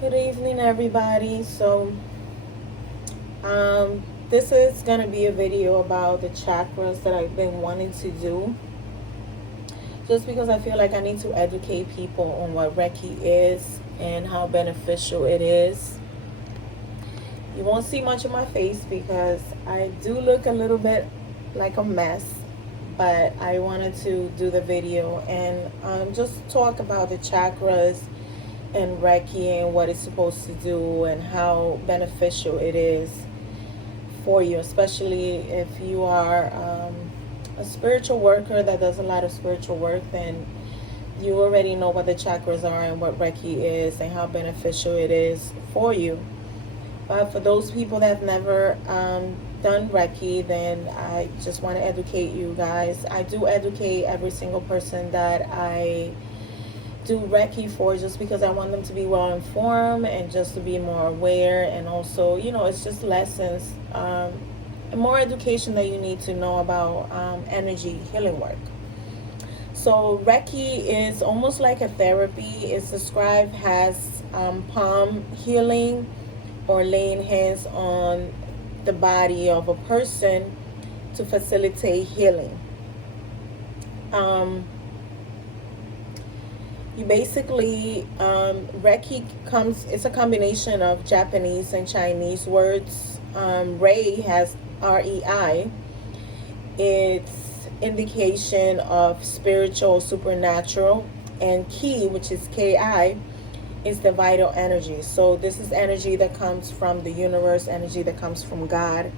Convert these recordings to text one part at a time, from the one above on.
Good evening, everybody. This is going to be a video about the chakras that I've been wanting to do, just because I feel like I need to educate people on what Reiki is and how beneficial it is. You won't see much of my face because I do look a little bit like a mess, but I wanted to do the video and just talk about the chakras and Reiki and what it's supposed to do and how beneficial it is for you, especially if you are a spiritual worker that does a lot of spiritual work. Then you already know what the chakras are and what Reiki is and how beneficial it is for you. But for those people that have never done Reiki, then I just want to educate you guys. I do educate every single person that I do Reiki for, just because I want them to be well informed and just to be more aware. And also, it's just lessons and more education that you need to know about energy healing work. So Reiki is almost like a therapy. It's described as palm healing, or laying hands on the body of a person to facilitate healing. You basically, Reiki it's a combination of Japanese and Chinese words. Rei has REI. It's indication of spiritual, supernatural, and Ki, which is KI, is the vital energy. So this is energy that comes from the universe, energy that comes from God,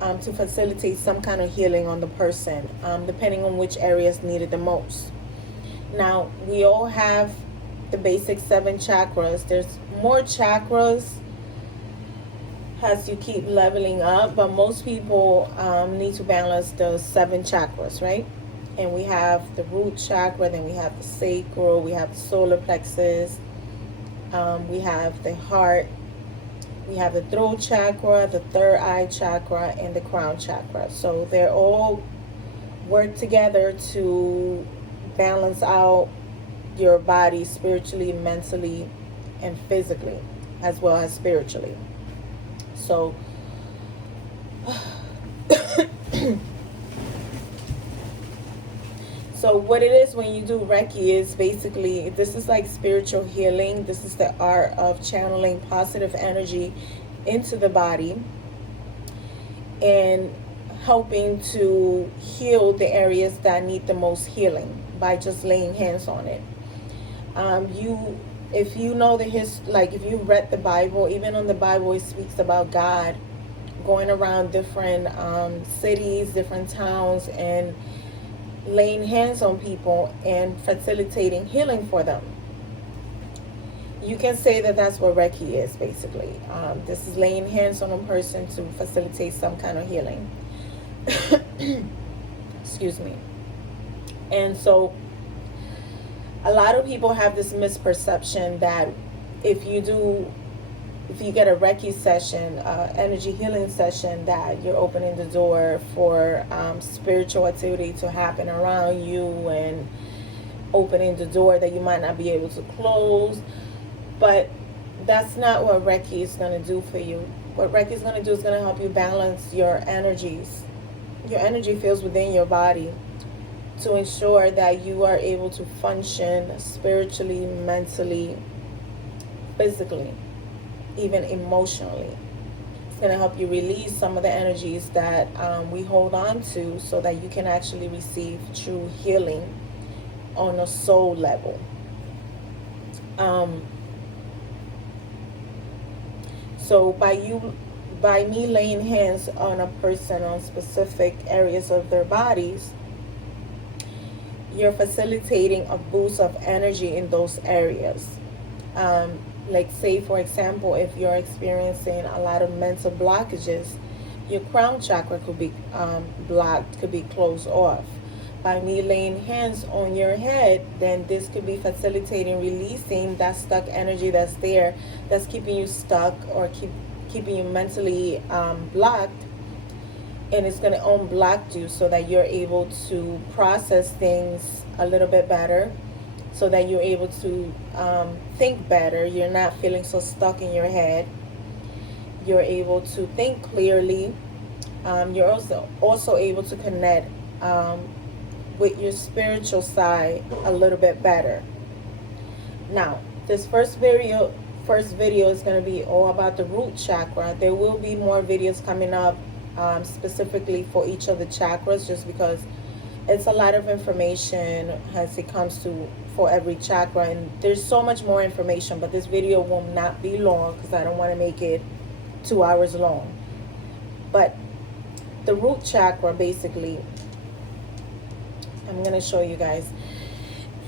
to facilitate some kind of healing on the person, depending on which areas needed the most. Now, we all have the basic 7 chakras. There's more chakras as you keep leveling up, but most people need to balance the 7 chakras, right? And we have the root chakra, then we have the sacral, we have the solar plexus, we have the heart, we have the throat chakra, the third eye chakra, and the crown chakra. So they're all work together to balance out your body spiritually, mentally, and physically, as well as spiritually. So so what it is when you do Reiki is basically, this is like spiritual healing. This is the art of channeling positive energy into the body and helping to heal the areas that need the most healing by just laying hands on it. If you know if you read the Bible, even on the Bible, it speaks about God going around different cities, different towns, and laying hands on people and facilitating healing for them. You can say that that's what Reiki is, basically. This is laying hands on a person to facilitate some kind of healing. Excuse me. And so a lot of people have this misperception that if you get a Reiki session, energy healing session, that you're opening the door for spiritual activity to happen around you, and opening the door that you might not be able to close. But that's not what Reiki is going to do for you. What Reiki is going to do is going to help you balance your energies, your energy fields within your body, to ensure that you are able to function spiritually, mentally, physically, even emotionally. It's going to help you release some of the energies that we hold on to, so that you can actually receive true healing on a soul level. So by me laying hands on a person on specific areas of their bodies, you're facilitating a boost of energy in those areas. Like, say, for example, if you're experiencing a lot of mental blockages, your crown chakra could be blocked, could be closed off. By me laying hands on your head, then this could be facilitating releasing that stuck energy that's there, that's keeping you stuck, or keeping you mentally blocked. And it's going to unblock you so that you're able to process things a little bit better, so that you're able to think better. You're not feeling so stuck in your head. You're able to think clearly. You're also able to connect with your spiritual side a little bit better. Now, this first video is going to be all about the root chakra. There will be more videos coming up specifically for each of the chakras, just because it's a lot of information as it comes to for every chakra, and there's so much more information, but this video will not be long because I don't want to make it 2 hours long. But the root chakra, basically, I'm going to show you guys.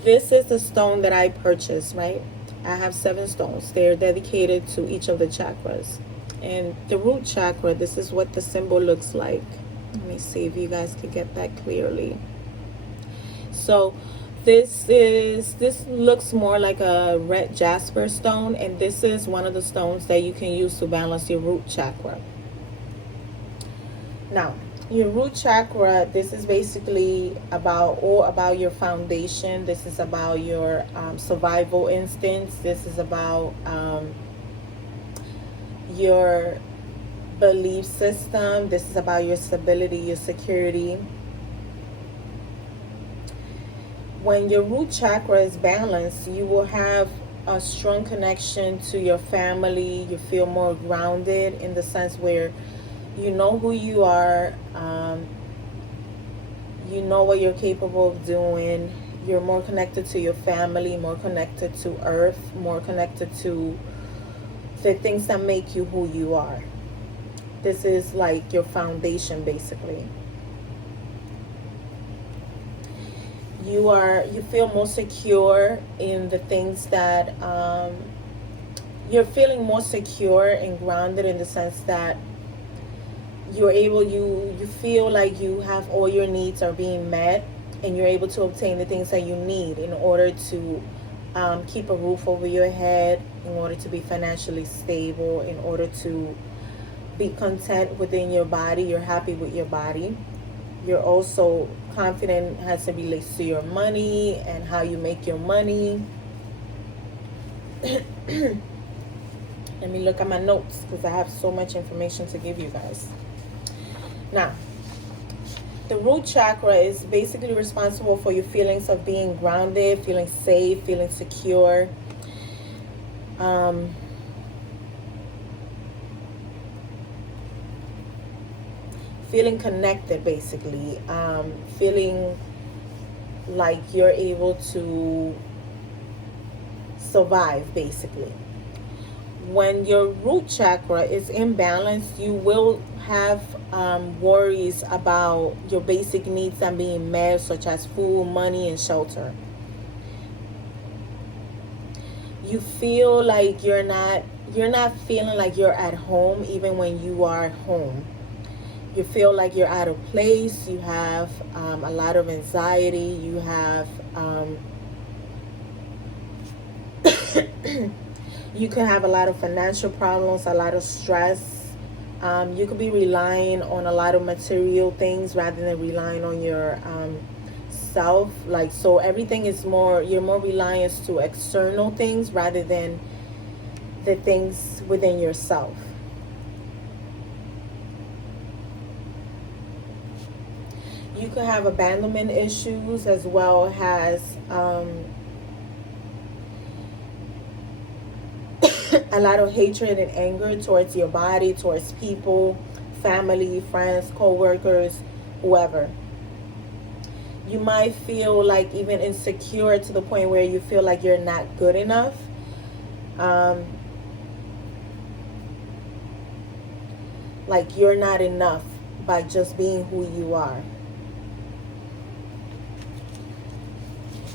This is the stone that I purchased, right? I have 7 stones. They're dedicated to each of the chakras. And the root chakra, this is what the symbol looks like. Let me see if you guys can get that clearly. So this looks more like a red jasper stone, and this is one of the stones that you can use to balance your root chakra. Now, your root chakra, this is basically about your foundation. This is about your survival instincts. This is about your belief system. This is about your stability, your security. When your root chakra is balanced, you will have a strong connection to your family. You feel more grounded in the sense where you know who you are, you know what you're capable of doing. You're more connected to your family, more connected to earth, more connected to the things that make you who you are. This is like your foundation, basically. You feel more secure in the things that you're feeling more secure and grounded in the sense that you feel like you have all your needs are being met, and you're able to obtain the things that you need in order to keep a roof over your head, in order to be financially stable, in order to be content within your body. You're happy with your body. You're also confident as it relates to your money and how you make your money. Let me look at my notes because I have so much information to give you guys. Now, the root chakra is basically responsible for your feelings of being grounded, feeling safe, feeling secure. Feeling connected, basically. Feeling like you're able to survive, basically. When your root chakra is imbalanced, you will have worries about your basic needs not being met, such as food, money, and shelter. You feel like you're not feeling like you're at home even when you are home. You feel like you're out of place. You have a lot of anxiety. You have you can have a lot of financial problems, a lot of stress. You could be relying on a lot of material things rather than relying on your self. Like, so everything is you're more reliant to external things rather than the things within yourself. You could have abandonment issues, as well as a lot of hatred and anger towards your body, towards people, family, friends, co-workers, whoever. You might feel like even insecure to the point where you feel like you're not good enough. Like you're not enough by just being who you are.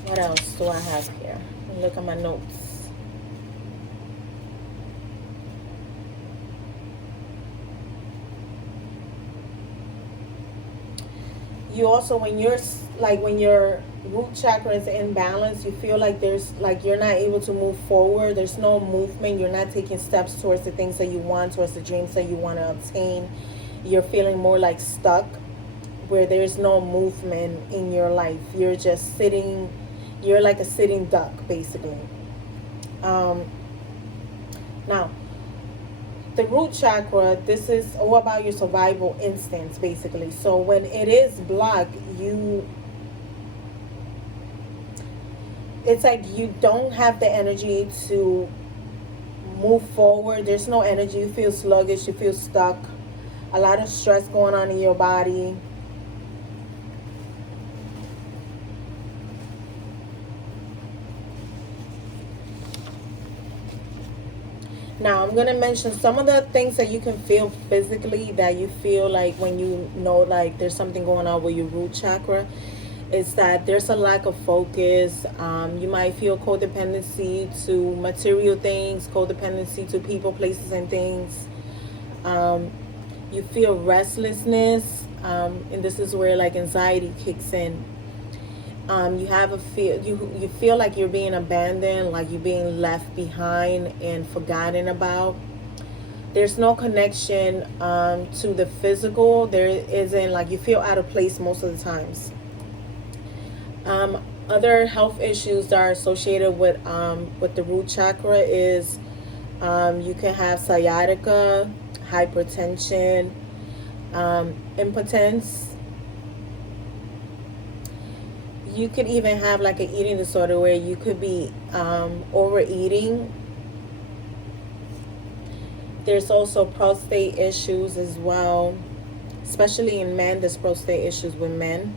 What else do I have here? Look at my notes. You also, when your root chakra is in balance, you feel like you're not able to move forward. There's no movement. You're not taking steps towards the things that you want, towards the dreams that you want to obtain. You're feeling more like stuck, where there's no movement in your life. You're just sitting You're like a sitting duck, basically. Now, the root chakra, this is all about your survival instincts, basically. So when it is blocked, it's like you don't have the energy to move forward. There's no energy. You feel sluggish. You feel stuck. A lot of stress going on in your body. Now, I'm going to mention some of the things that you can feel physically, that you feel like when you know like there's something going on with your root chakra. Is that there's a lack of focus. You might feel codependency to material things, codependency to people, places, and things. You feel restlessness, and this is where like anxiety kicks in. You have a feel you feel like you're being abandoned, like you're being left behind and forgotten about. There's no connection to the physical. There isn't, like, you feel out of place most of the times. Other health issues that are associated with the root chakra is you can have sciatica, hypertension, impotence. You could even have like an eating disorder where you could be overeating. There's also prostate issues as well, especially in men. There's prostate issues with men.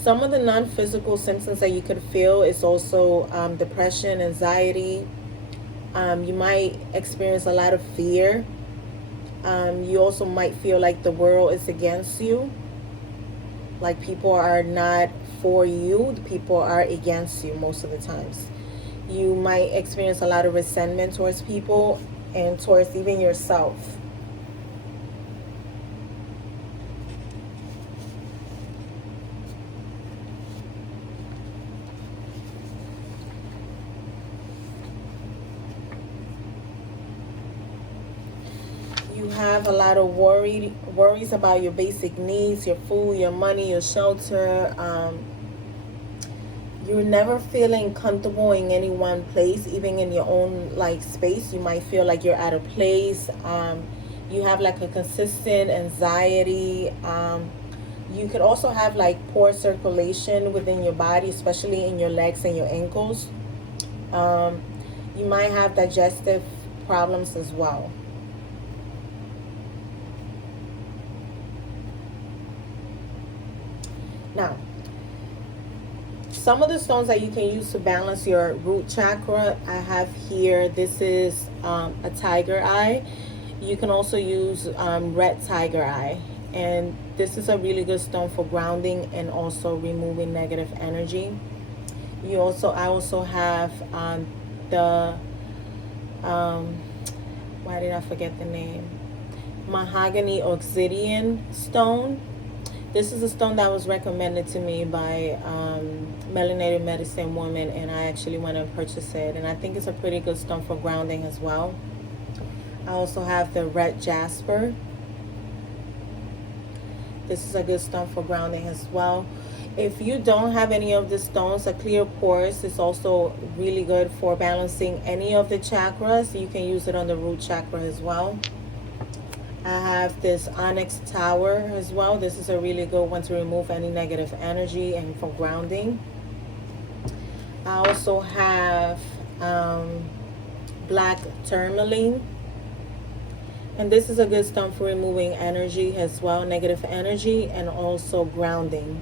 Some of the non-physical symptoms that you could feel is also depression, anxiety. You might experience a lot of fear. You also might feel like the world is against you. Like people are not for you. People are against you most of the times. You might experience a lot of resentment towards people and towards even yourself. You have a lot of worries about your basic needs, your food, your money, your shelter. You're never feeling comfortable in any one place, even in your own like space. You might feel like you're out of place. You have like a consistent anxiety. You could also have like poor circulation within your body, especially in your legs and your ankles. You might have digestive problems as well. Now, some of the stones that you can use to balance your root chakra, I have here. This is a tiger eye. You can also use red tiger eye. And this is a really good stone for grounding and also removing negative energy. I also have the, why did I forget the name? Mahogany obsidian stone. This is a stone that was recommended to me by melanated medicine woman, and I actually went and purchased it. And I think it's a pretty good stone for grounding as well. I also have the red jasper. This is a good stone for grounding as well. If you don't have any of the stones, a clear quartz is also really good for balancing any of the chakras. You can use it on the root chakra as well. I have this onyx tower as well. This is a really good one to remove any negative energy and for grounding. I also have black tourmaline. And this is a good stone for removing energy as well, negative energy, and also grounding.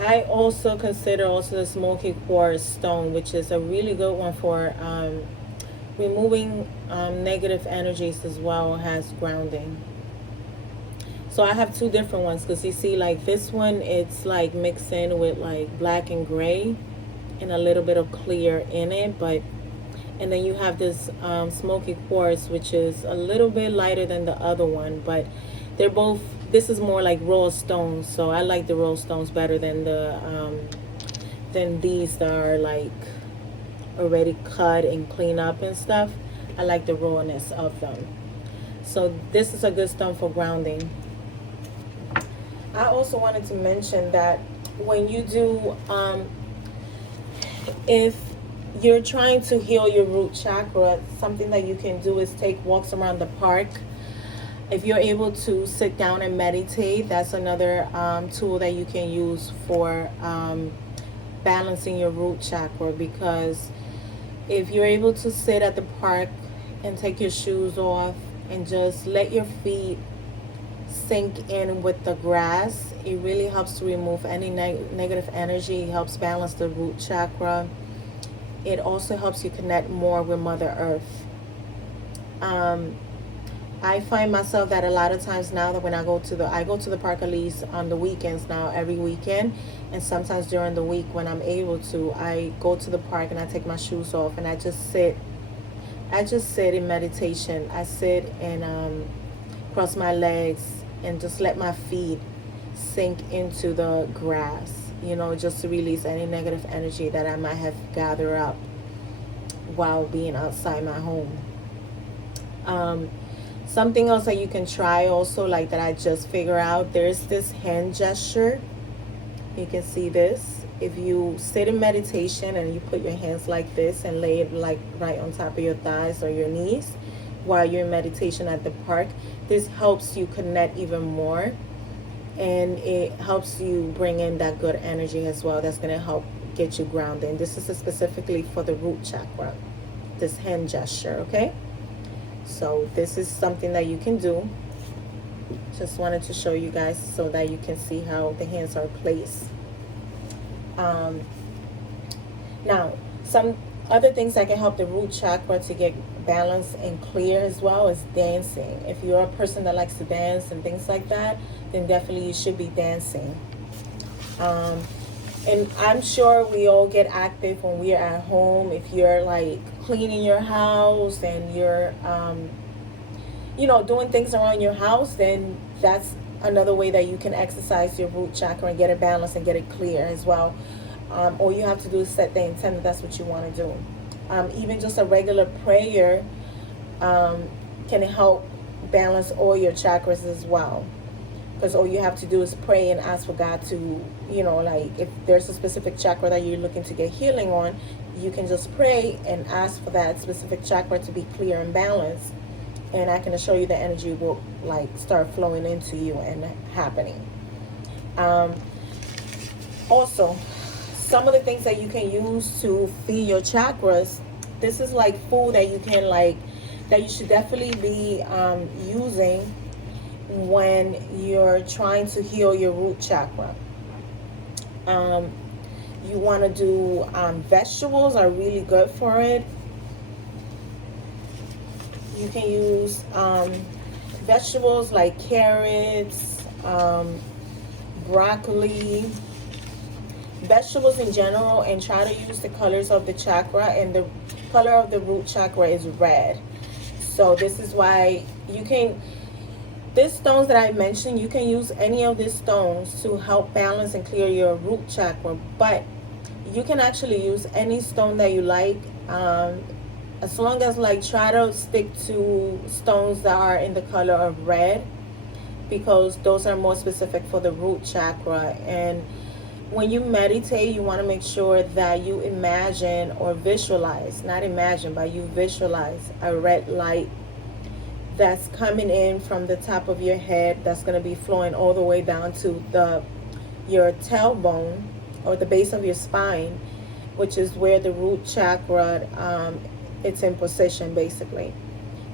I also consider also the smoky quartz stone, which is a really good one for removing negative energies as well as grounding. So I have two different ones, because you see like this one, it's like mixed in with like black and gray and a little bit of clear in it. And then you have this smoky quartz, which is a little bit lighter than the other one, but they're both, this is more like raw stones, so I like the raw stones better than these that are like already cut and clean up and stuff. I like the rawness of them. So this is a good stone for grounding. I also wanted to mention that when you do, if you're trying to heal your root chakra, something that you can do is take walks around the park. If you're able to sit down and meditate, that's another tool that you can use for balancing your root chakra. Because if you're able to sit at the park and take your shoes off and just let your feet sink in with the grass, it really helps to remove any negative energy. It helps balance the root chakra. It also helps you connect more with Mother Earth. I find myself that a lot of times now that when I go to the park at least on the weekends now, every weekend, and sometimes during the week when I'm able to, I go to the park and I take my shoes off and I just sit in meditation. I sit and cross my legs and just let my feet sink into the grass, just to release any negative energy that I might have gathered up while being outside my home. Something else that you can try also, like that I just figured out, there's this hand gesture. You can see this. If you sit in meditation and you put your hands like this and lay it like right on top of your thighs or your knees while you're in meditation at the park, this helps you connect even more, and it helps you bring in that good energy as well. That's going to help get you grounded. And this is specifically for the root chakra, this hand gesture, okay? So this is something that you can do. Just wanted to show you guys so that you can see how the hands are placed. Now, some other things that can help the root chakra to get balanced and clear as well is dancing. If you're a person that likes to dance and things like that, then definitely you should be dancing. And I'm sure we all get active when we are at home. If you're like cleaning your house and you're, doing things around your house, then that's another way that you can exercise your root chakra and get it balanced and get it clear as well. All you have to do is set the intent that that's what you want to do. Even just a regular prayer can help balance all your chakras as well. Because all you have to do is pray and ask for God to, like if there's a specific chakra that you're looking to get healing on, you can just pray and ask for that specific chakra to be clear and balanced. And I can assure you the energy will like start flowing into you and happening. Also, some of the things that you can use to feed your chakras, this is like food that you can that you should definitely be using when you're trying to heal your root chakra. You want to do vegetables are really good for it. You can use vegetables like carrots, broccoli, vegetables in general, and try to use the colors of the chakra, and the color of the root chakra is red. So this is why you can, these stones that I mentioned, you can use any of these stones to help balance and clear your root chakra, but you can actually use any stone that you like, as long as try to stick to stones that are in the color of red, because those are more specific for the root chakra. And when you meditate, you want to make sure that you imagine or visualize, not imagine, but you visualize a red light that's coming in from the top of your head, that's going to be flowing all the way down to your tailbone or the base of your spine, which is where the root chakra, it's in position basically.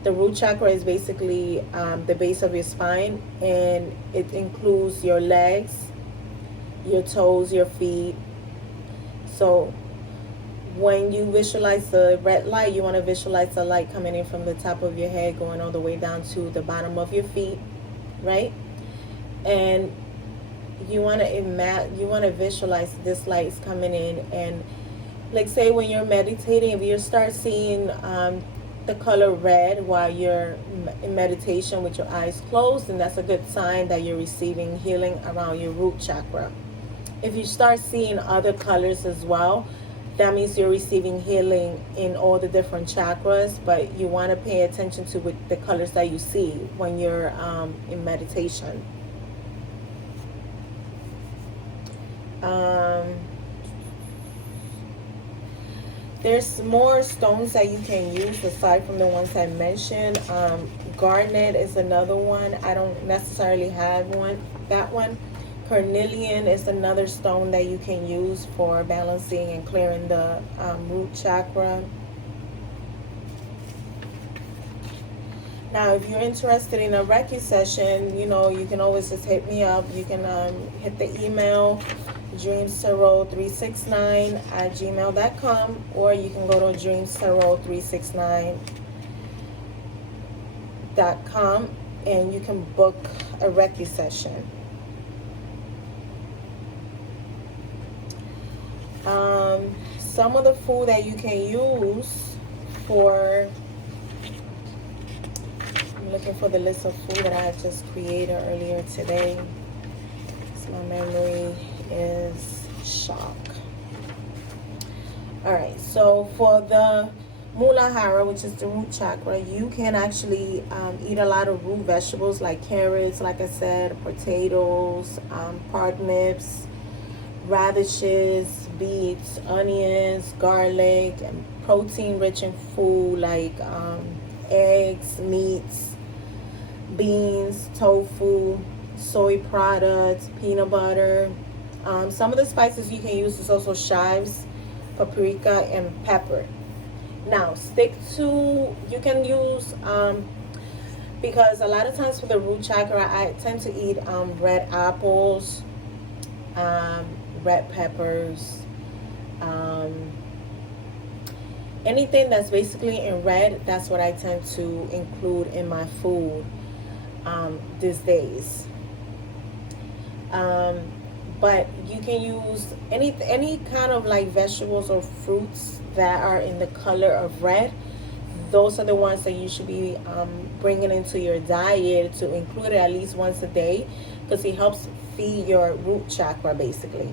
The root chakra is basically the base of your spine, and it includes your legs, your toes, your feet. So when you visualize the red light, you want to visualize the light coming in from the top of your head, going all the way down to the bottom of your feet, right? And you want to visualize this light is coming in, and like say when you're meditating, if you start seeing the color red while you're in meditation with your eyes closed, then that's a good sign that you're receiving healing around your root chakra. If you start seeing other colors as well, that means you're receiving healing in all the different chakras, but you want to pay attention to the colors that you see when you're in meditation. Um, there's more stones that you can use aside from the ones I mentioned. Garnet is another one. I don't necessarily have that one. Carnelian is another stone that you can use for balancing and clearing the root chakra. Now, if you're interested in a Reiki session, you know, you can always just hit me up. You can hit the email dreamstarot369@gmail.com, or you can go to dreamstarot369.com and you can book a Reiki session. Some of the food that you can use for, I'm looking for the list of food that I just created earlier today, because my memory is shock. Alright, so for the Muladhara, which is the root chakra, you can actually eat a lot of root vegetables like carrots, like I said, potatoes, parsnips, radishes, beets, onions, garlic, and protein-rich in food like eggs, meats, beans, tofu, soy products, peanut butter. Some of the spices you can use is also chives, paprika, and pepper. Now, you can use, because a lot of times for the root chakra, I tend to eat red apples, red peppers, anything that's basically in red. That's what I tend to include in my food these days. But you can use any kind of like vegetables or fruits that are in the color of red. Those are the ones that you should be bringing into your diet, to include it at least once a day, because it helps feed your root chakra basically.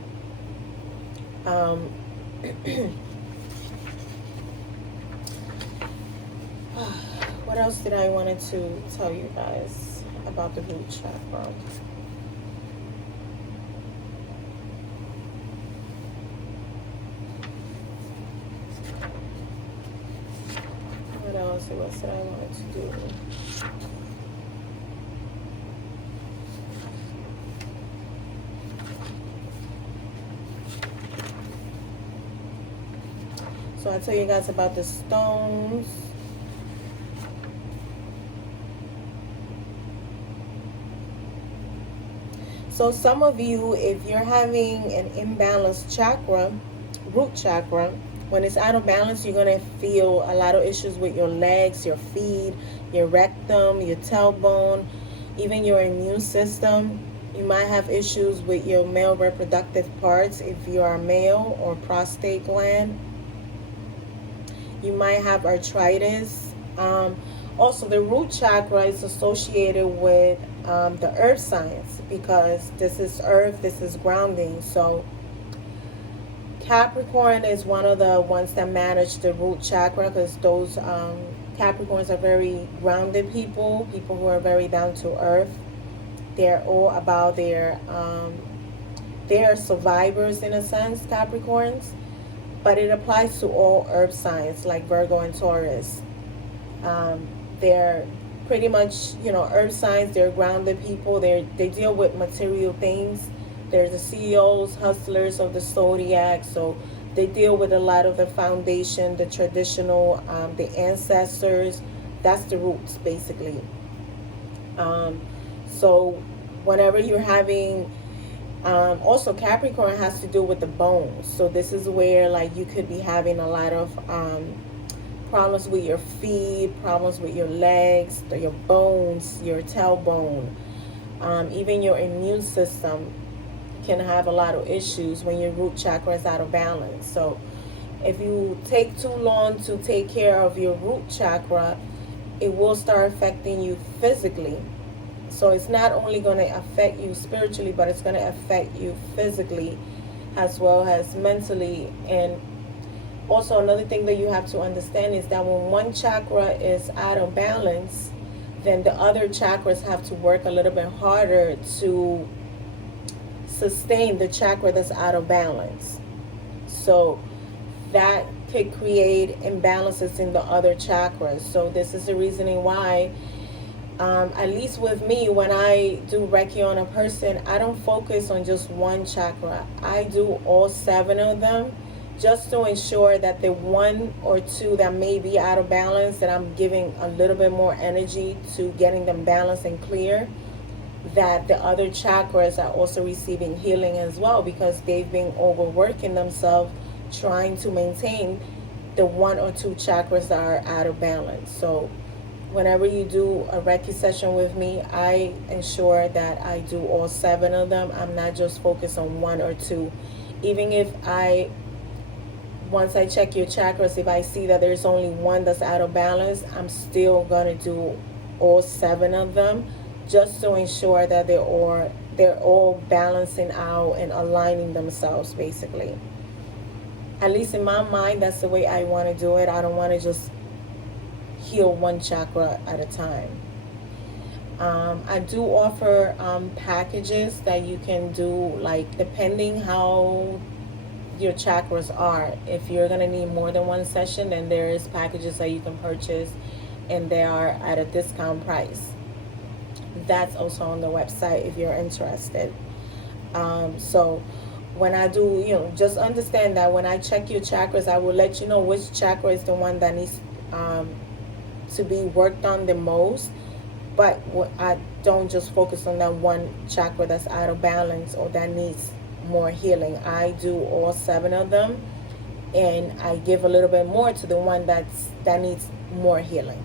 What else did I wanted to tell you guys about the root chakra? What else did I wanted to do? So I tell you guys about the stones. So some of you, if you're having an imbalanced chakra, root chakra, when it's out of balance, you're going to feel a lot of issues with your legs, your feet, your rectum, your tailbone, even your immune system. You might have issues with your male reproductive parts if you are male, or prostate gland. You might have arthritis. Also, the root chakra is associated with the earth signs, because this is earth, this is grounding. So Capricorn is one of the ones that manage the root chakra, because those Capricorns are very grounded people who are very down to earth. They're all about they're survivors in a sense, Capricorns. But it applies to all earth signs like Virgo and Taurus. They're pretty much, earth signs. They're grounded people. They deal with material things. They're the CEOs, hustlers of the zodiac. So they deal with a lot of the foundation, the traditional, the ancestors. That's the roots, basically. So whenever you're having... also, Capricorn has to do with the bones. So this is where, like, you could be having a lot of problems with your feet, problems with your legs, your bones, your tailbone. Even your immune system can have a lot of issues when your root chakra is out of balance. So if you take too long to take care of your root chakra, it will start affecting you physically. So it's not only going to affect you spiritually, but it's going to affect you physically as well as mentally. And also another thing that you have to understand is that when one chakra is out of balance, then the other chakras have to work a little bit harder to sustain the chakra that's out of balance. So that could create imbalances in the other chakras. So this is the reasoning why, at least with me, when I do Reiki on a person, I don't focus on just one chakra. I do all 7 of them, just to ensure that the 1 or 2 that may be out of balance, that I'm giving a little bit more energy to getting them balanced and clear, that the other chakras are also receiving healing as well, because they've been overworking themselves trying to maintain the 1 or 2 chakras that are out of balance. So whenever you do a Reiki session with me, I ensure that I do all 7 of them. I'm not just focused on 1 or 2. Even if once I check your chakras, if I see that there's only 1 that's out of balance, I'm still going to do all 7 of them, just to ensure that they're all balancing out and aligning themselves, basically. At least in my mind, that's the way I want to do it. I don't want to just heal 1 chakra at a time. I do offer packages that you can do, like, depending how your chakras are. If you're going to need more than 1 session, then there is packages that you can purchase, and they are at a discount price. That's also on the website if you're interested. So when I do, just understand that when I check your chakras, I will let you know which chakra is the one that needs to be worked on the most. But I don't just focus on that 1 chakra that's out of balance or that needs more healing. I do all 7 of them, and I give a little bit more to the one that needs more healing.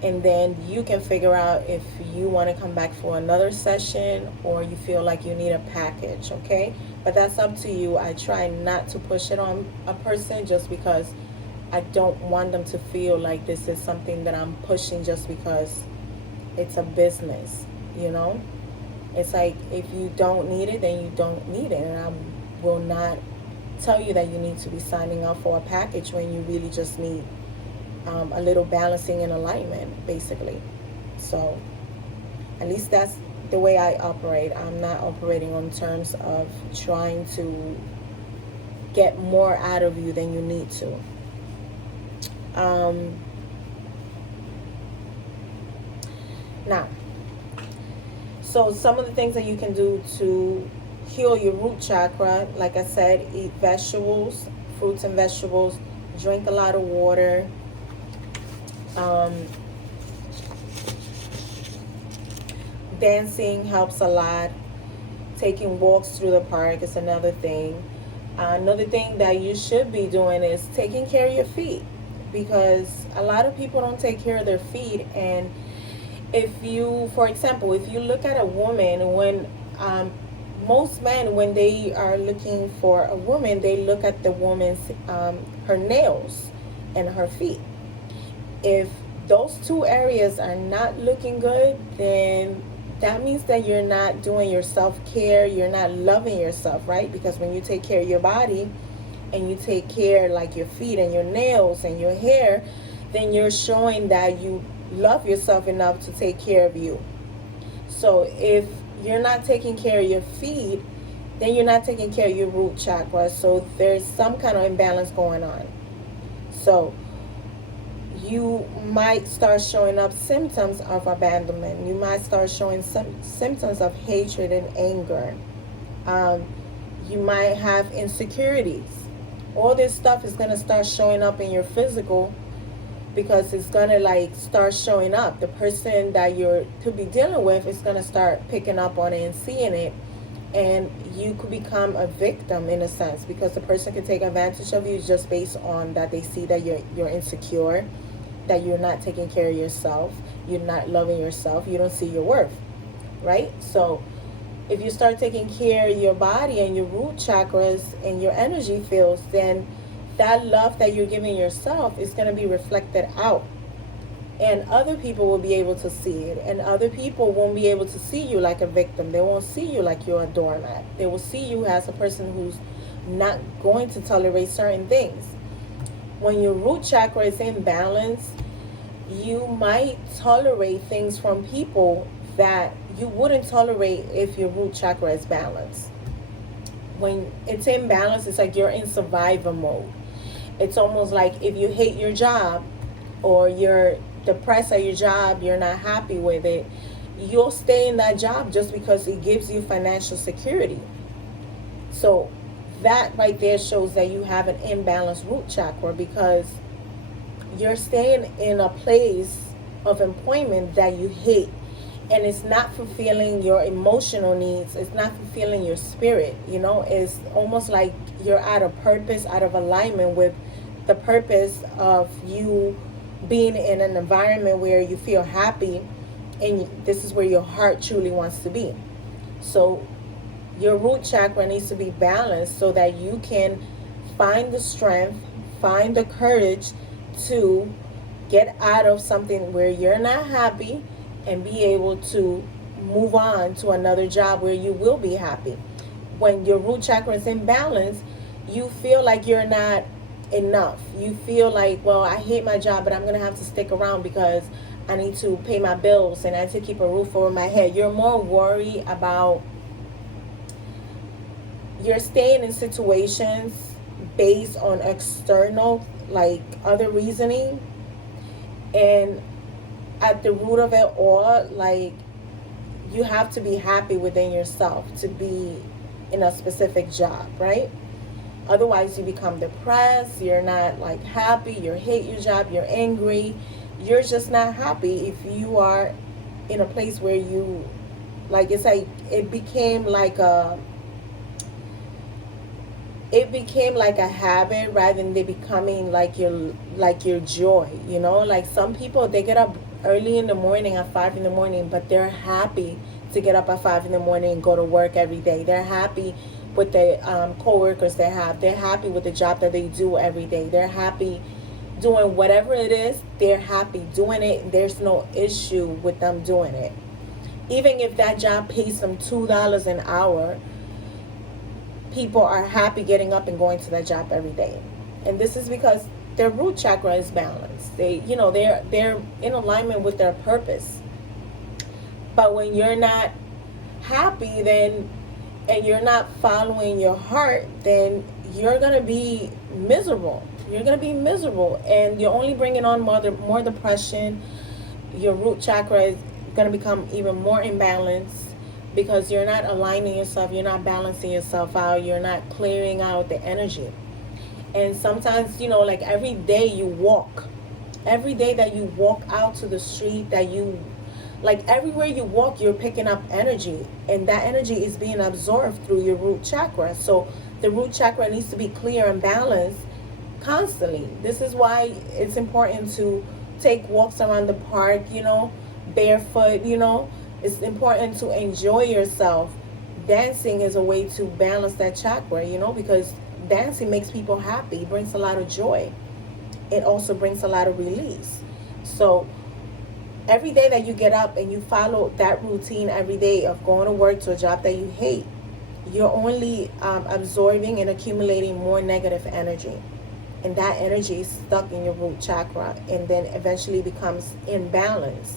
And then you can figure out if you want to come back for another session, or you feel like you need a package, okay? But that's up to you. I try not to push it on a person, just because I don't want them to feel like this is something that I'm pushing just because it's a business, It's like, if you don't need it, then you don't need it. And I will not tell you that you need to be signing up for a package when you really just need a little balancing and alignment, basically. So at least that's the way I operate. I'm not operating on terms of trying to get more out of you than you need to. Now, so some of the things that you can do to heal your root chakra, like I said, eat vegetables, fruits and vegetables, drink a lot of water. Dancing helps a lot. Taking walks through the park is another thing. Another thing that you should be doing is taking care of your feet, because a lot of people don't take care of their feet. And if you, for example, if you look at a woman, when most men, when they are looking for a woman, they look at the woman's her nails and her feet. If those 2 areas are not looking good, then that means that you're not doing your self-care. You're not loving yourself, right? Because when you take care of your body and you take care, like, your feet and your nails and your hair, then you're showing that you love yourself enough to take care of you. So if you're not taking care of your feet, then you're not taking care of your root chakra. So there's some kind of imbalance going on. So you might start showing up symptoms of abandonment. You might start showing some symptoms of hatred and anger. You might have insecurities. All this stuff is going to start showing up in your physical, because it's going to start showing up. The person that you could be dealing with is going to start picking up on it and seeing it. And you could become a victim in a sense, because the person can take advantage of you just based on that they see that you're insecure, that you're not taking care of yourself, you're not loving yourself, you don't see your worth, right? So if you start taking care of your body and your root chakras and your energy fields, then that love that you're giving yourself is going to be reflected out. And other people will be able to see it. And other people won't be able to see you like a victim. They won't see you like you're a doormat. They will see you as a person who's not going to tolerate certain things. When your root chakra is in balance, you might tolerate things from people that you wouldn't tolerate if your root chakra is balanced. When it's in balance, it's like you're in survival mode. It's almost like if you hate your job or you're depressed at your job, you're not happy with it, you'll stay in that job just because it gives you financial security. So that right there shows that you have an imbalanced root chakra, because you're staying in a place of employment that you hate, and it's not fulfilling your emotional needs, it's not fulfilling your spirit. It's almost like you're out of purpose, out of alignment with the purpose of you being in an environment where you feel happy, and this is where your heart truly wants to be. So your root chakra needs to be balanced so that you can find the strength, find the courage to get out of something where you're not happy and be able to move on to another job where you will be happy. When your root chakra is in balance, you feel like you're not enough. You feel like, well, I hate my job, but I'm going to have to stick around because I need to pay my bills and I need to keep a roof over my head. You're more worried about, you're staying in situations based on external, like other reasoning, and at the root of it all, like, you have to be happy within yourself to be in a specific job, right? Otherwise you become depressed, you're not like happy, you hate your job, you're angry, you're just not happy if you are in a place where you, like, it's like it became like a habit rather than they becoming like your joy. Like some people, they get up early in the morning at 5 in the morning, but they're happy to get up at 5 in the morning and go to work every day. They're happy with the co-workers they have. They're happy with the job that they do every day. They're happy doing whatever it is. They're happy doing it. There's no issue with them doing it. Even if that job pays them $2 an hour, people are happy getting up and going to that job every day. And this is because their root chakra is balanced. They're in alignment with their purpose. But when you're not happy, then, and you're not following your heart, then you're going to be miserable. You're going to be miserable, and you're only bringing on more depression. Your root chakra is going to become even more imbalanced because you're not aligning yourself, you're not balancing yourself out, you're not clearing out the energy. And sometimes, like every day that you walk out to the street, that you, like everywhere you walk, you're picking up energy, and that energy is being absorbed through your root chakra. So the root chakra needs to be clear and balanced constantly. This is why it's important to take walks around the park, barefoot. It's important to enjoy yourself. Dancing is a way to balance that chakra, because dancing makes people happy, brings a lot of joy. It also brings a lot of release. So every day that you get up and you follow that routine every day of going to work to a job that you hate, you're only absorbing and accumulating more negative energy. And that energy is stuck in your root chakra and then eventually becomes imbalanced.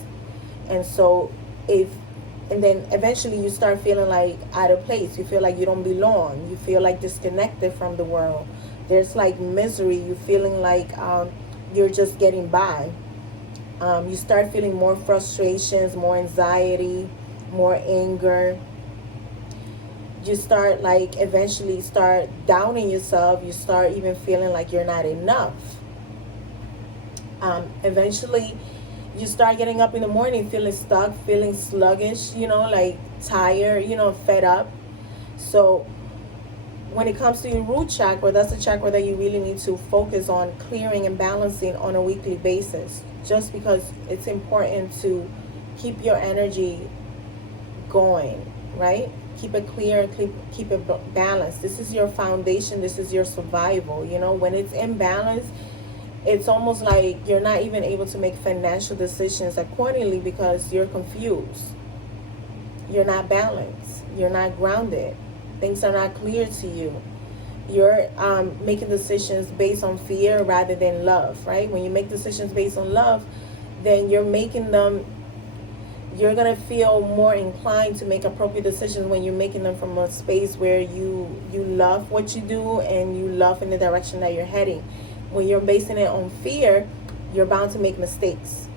And then eventually you start feeling like out of place. You feel like you don't belong. You feel like disconnected from the world. There's like misery. You're feeling like you're just getting by. You start feeling more frustrations, more anxiety, more anger. You start eventually start downing yourself. You start even feeling like you're not enough. Eventually you start getting up in the morning feeling stuck, feeling sluggish, like tired, fed up. So when it comes to your root chakra, that's the chakra that you really need to focus on clearing and balancing on a weekly basis, just because it's important to keep your energy going, right? Keep it clear, keep it balanced. This is your foundation. This is your survival. When it's imbalanced, it's almost like you're not even able to make financial decisions accordingly because you're confused. You're not balanced. You're not grounded. Things are not clear to you. You're making decisions based on fear rather than love, right? When you make decisions based on love, then you're you're gonna feel more inclined to make appropriate decisions when you're making them from a space where you love what you do and you love in the direction that you're heading. When you're basing it on fear, you're bound to make mistakes,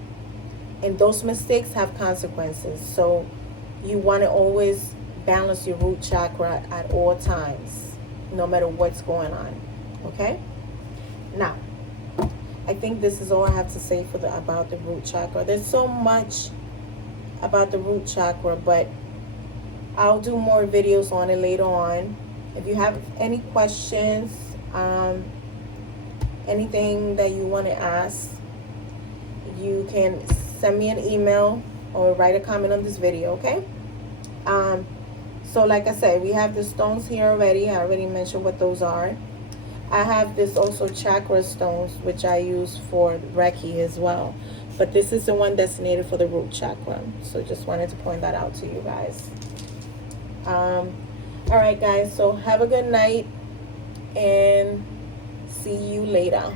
and those mistakes have consequences. So you want to always balance your root chakra at all times, no matter what's going on. Okay? Now, I think this is all I have to say for about the root chakra. There's so much about the root chakra, but I'll do more videos on it later on. If you have any questions, anything that you want to ask, you can send me an email or write a comment on this video, okay? So like I said, we have the stones here already. I already mentioned what those are. I have this also chakra stones, which I use for Reiki as well. But this is the one designated for the root chakra. So just wanted to point that out to you guys. All right, guys. So have a good night and see you later.